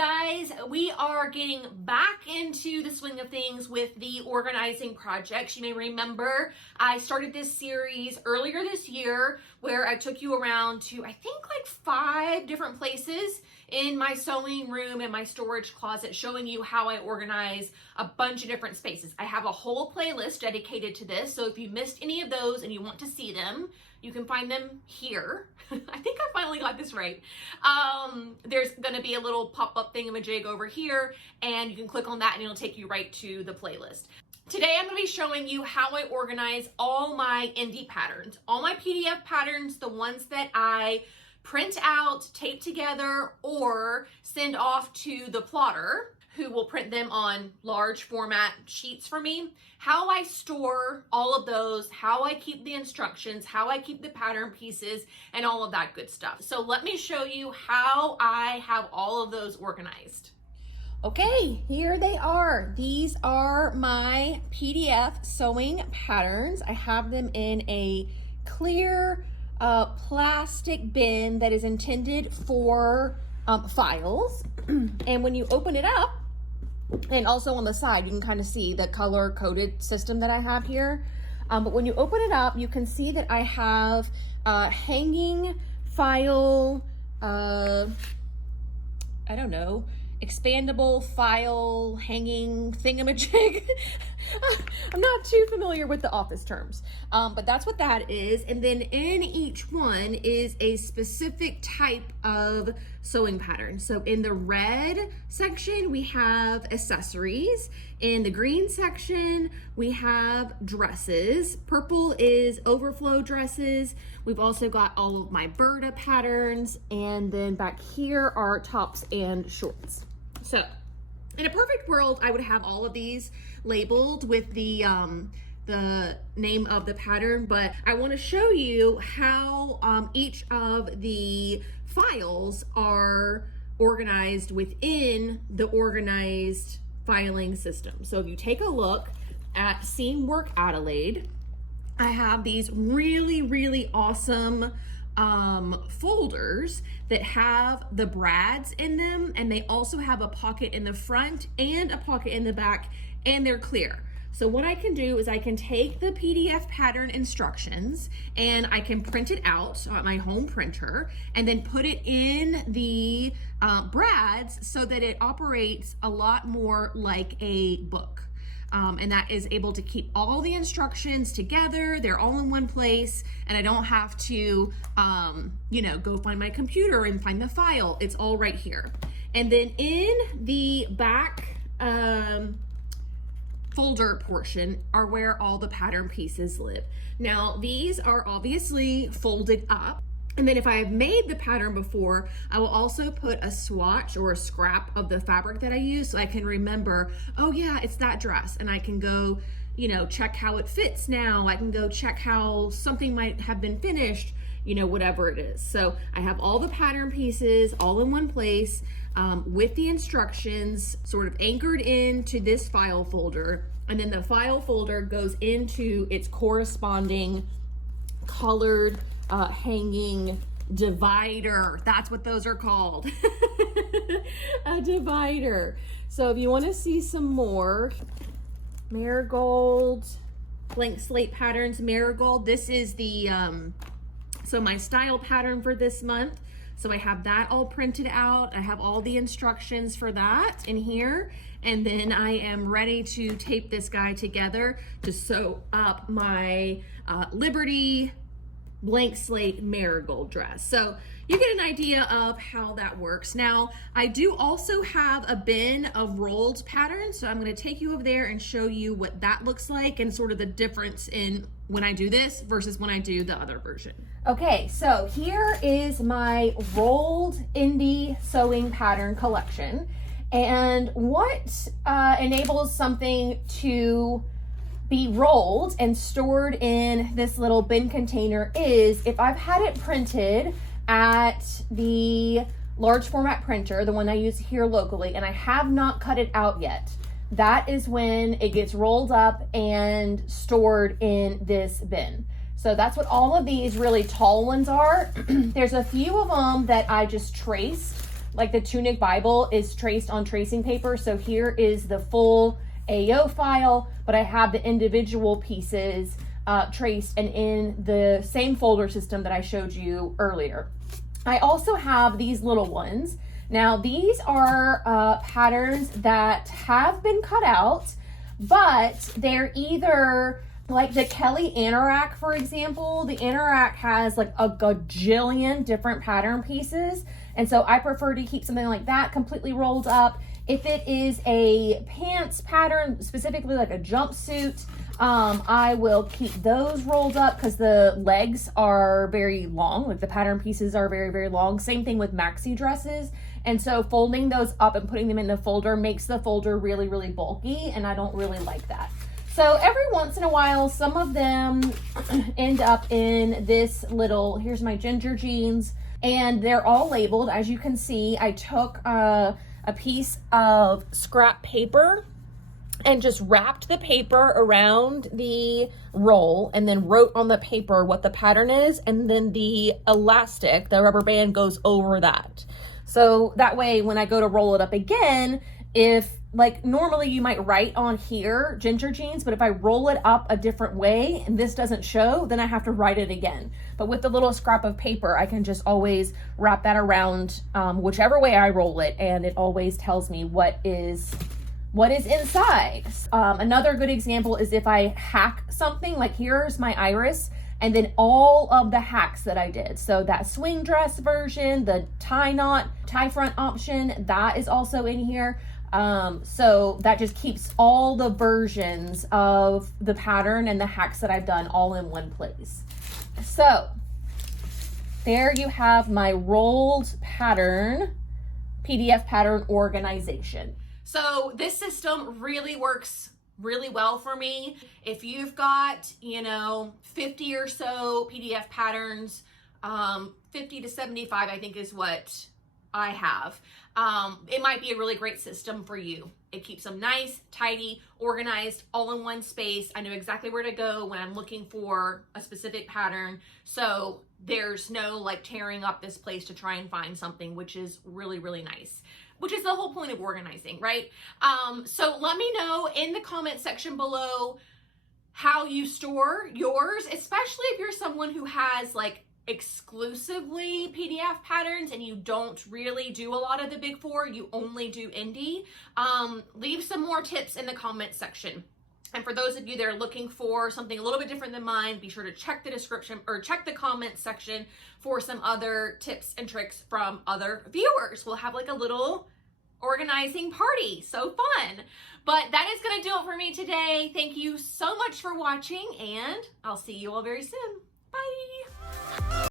guys, we are getting back into the swing of things with the organizing projects. You may remember I started this series earlier this year where I took you around to, I think, like 5 different places in my sewing room and my storage closet, showing you how I organize a bunch of different spaces. I have a whole playlist dedicated to this, so if you missed any of those and you want to see them, you can find them here. I think I finally got this right. There's gonna be a little pop-up thingamajig over here, and you can click on that and it'll take you right to the playlist. Today I'm gonna be showing you how I organize all my indie patterns, all my PDF patterns, the ones that I print out, tape together, or send off to the plotter, who will print them on large format sheets for me, how I store all of those, how I keep the instructions, how I keep the pattern pieces, and all of that good stuff. So let me show you how I have all of those organized. Okay, here they are. These are my PDF sewing patterns. I have them in a clear plastic bin that is intended for files. And when you open it up, and also on the side, you can kind of see the color coded system that I have here. But when you open it up, you can see that I have hanging file, I don't know, expandable file hanging thingamajig. I'm not too familiar with the office terms, but that's what that is. And then in each one is a specific type of sewing pattern. So in the red section, we have accessories. In the green section, we have dresses. Purple is overflow dresses. We've also got all of my Burda patterns. And then back here are tops and shorts. So in a perfect world, I would have all of these labeled with the name of the pattern, but I want to show you how each of the files are organized within the organized filing system. So if you take a look at Seam Work Adelaide, I have these really awesome folders that have the brads in them, and they also have a pocket in the front and a pocket in the back, and they're clear. So what I can do is I can take the PDF pattern instructions and I can print it out on my home printer and then put it in the brads so that it operates a lot more like a book. And that is able to keep all the instructions together. They're all in one place, and I don't have to, go find my computer and find the file. It's all right here. And then in the back folder portion are where all the pattern pieces live. Now, these are obviously folded up. And then if I have made the pattern before, I will also put a swatch or a scrap of the fabric that I use so I can remember, oh yeah, it's that dress. And I can go, check how it fits now. I can go check how something might have been finished, whatever it is. So I have all the pattern pieces all in one place with the instructions sort of anchored into this file folder. And then the file folder goes into its corresponding colored hanging divider. That's what those are called. A divider. So if you want to see some more Marigold blank slate patterns, Marigold, this is the so my style pattern for this month. So I have that all printed out. I have all the instructions for that in here. And then I am ready to tape this guy together to sew up my Liberty blank slate Marigold dress. So you get an idea of how that works. Now, I do also have a bin of rolled patterns, so I'm going to take you over there and show you what that looks like and sort of the difference in when I do this versus when I do the other version. Okay, so here is my rolled indie sewing pattern collection. And what enables something to be rolled and stored in this little bin container is if I've had it printed at the large format printer, the one I use here locally, and I have not cut it out yet. That is when it gets rolled up and stored in this bin. So that's what all of these really tall ones are. There's a few of them that I just traced like the Tunic Bible is traced on tracing paper. So here is the full AO file, but I have the individual pieces traced and in the same folder system that I showed you earlier. I also have these little ones. Now these are patterns that have been cut out, but they're either like the Kelly Anorak, for example. The Anorak has like a gajillion different pattern pieces, and so I prefer to keep something like that completely rolled up. If it is a pants pattern, specifically like a jumpsuit, I will keep those rolled up because the legs are very long, like the pattern pieces are very, very long. Same thing with maxi dresses. And so folding those up and putting them in the folder makes the folder really, really bulky, and I don't really like that. So every once in a while, some of them end up in this little, here's my ginger jeans, and they're all labeled. As you can see, I took a piece of scrap paper and just wrapped the paper around the roll and then wrote on the paper what the pattern is, and then the elastic, the rubber band, goes over that. So that way when I go to roll it up again, if like normally you might write on here ginger jeans, but if I roll it up a different way and this doesn't show, then I have to write it again. But with the little scrap of paper, I can just always wrap that around whichever way I roll it, and it always tells me what is inside. Another good example is if I hack something, like here's my iris and then all of the hacks that I did. So that swing dress version, the tie knot, tie front option, that is also in here. So that just keeps all the versions of the pattern and the hacks that I've done all in one place. So there you have my rolled pattern, PDF pattern organization. So this system really works really well for me. If you've got, 50 or so PDF patterns, 50 to 75, I think is what I have. It might be a really great system for you. It keeps them nice, tidy, organized, all in one space. I know exactly where to go when I'm looking for a specific pattern. So there's no like tearing up this place to try and find something, which is really, really nice. Which is the whole point of organizing, right? So let me know in the comment section below how you store yours, especially if you're someone who has like exclusively PDF patterns and you don't really do a lot of the big four, you only do indie. Leave some more tips in the comment section. And for those of you that are looking for something a little bit different than mine, be sure to check the description or check the comment section for some other tips and tricks from other viewers. We'll have like a little organizing party. So fun. But that is going to do it for me today. Thank you so much for watching, and I'll see you all very soon. Bye.